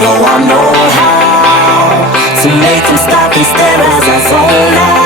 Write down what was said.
know I know how to make them stop and stare as I zone out.